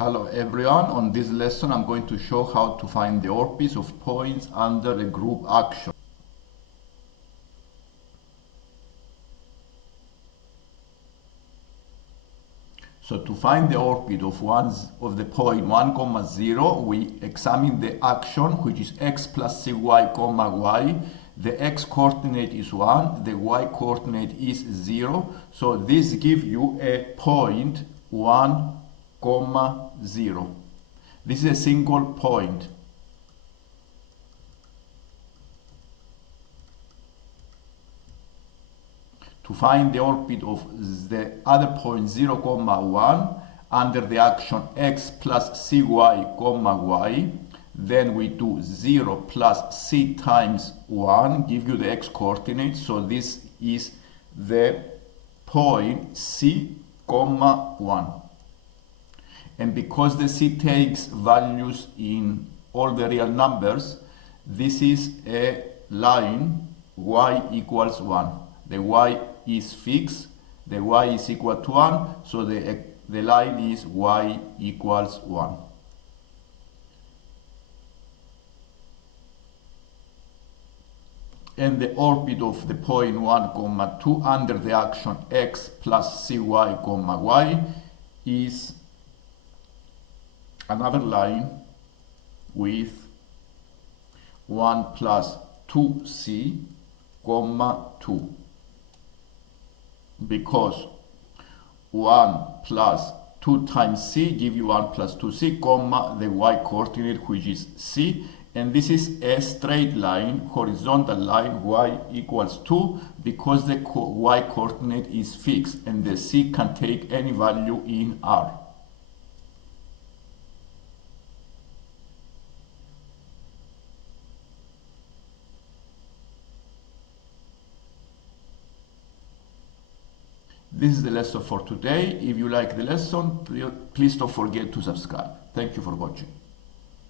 Hello everyone, on this lesson I'm going to show how to find the orbits of points under a group action. So to find the orbit of the point 1, 0, we examine the action, which is x plus cy, y. The x coordinate is 1, the y coordinate is 0. So this gives you a point 1, 0. This is a single point. To find the orbit of the other point 0, 1 under the action x plus cy, y, then we do 0 plus c times 1, give you the x coordinates. So this is the point c, 1. And because the c takes values in all the real numbers, this is a line y equals 1. The y is fixed, the y is equal to 1, so the line is y equals 1. And the orbit of the point 1, 2 under the action x plus cy, y is another line with 1 plus 2c, 2. Because 1 plus 2 times c give you 1 plus 2c, the y coordinate, which is c, and this is a straight line, horizontal line, y equals 2, because the y coordinate is fixed and the c can take any value in R. This is the lesson for today. If you like the lesson, please don't forget to subscribe. Thank you for watching.